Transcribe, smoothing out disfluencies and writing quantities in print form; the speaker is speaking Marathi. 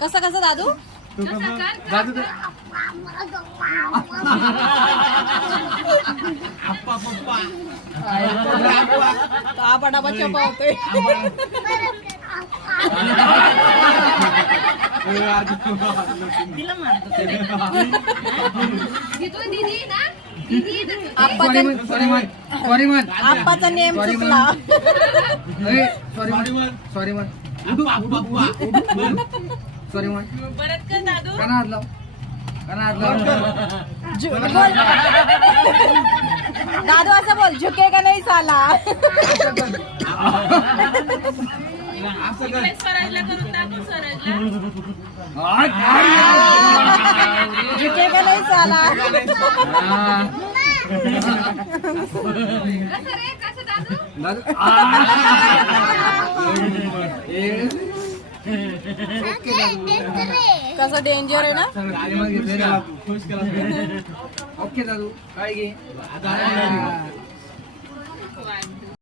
कसं कसं दादू दादू आप्पा पप्पा हा पटापट चपावतोय आप्पाचा नेम चुकला सॉरी मन सॉरी मन परत कर दादू दादू असं बोल झुके का नाही साला स्वराजला करून दाखव स्वराजला झुके का नाही साला कसं डेंजर आहे ना ओके दादू काय घे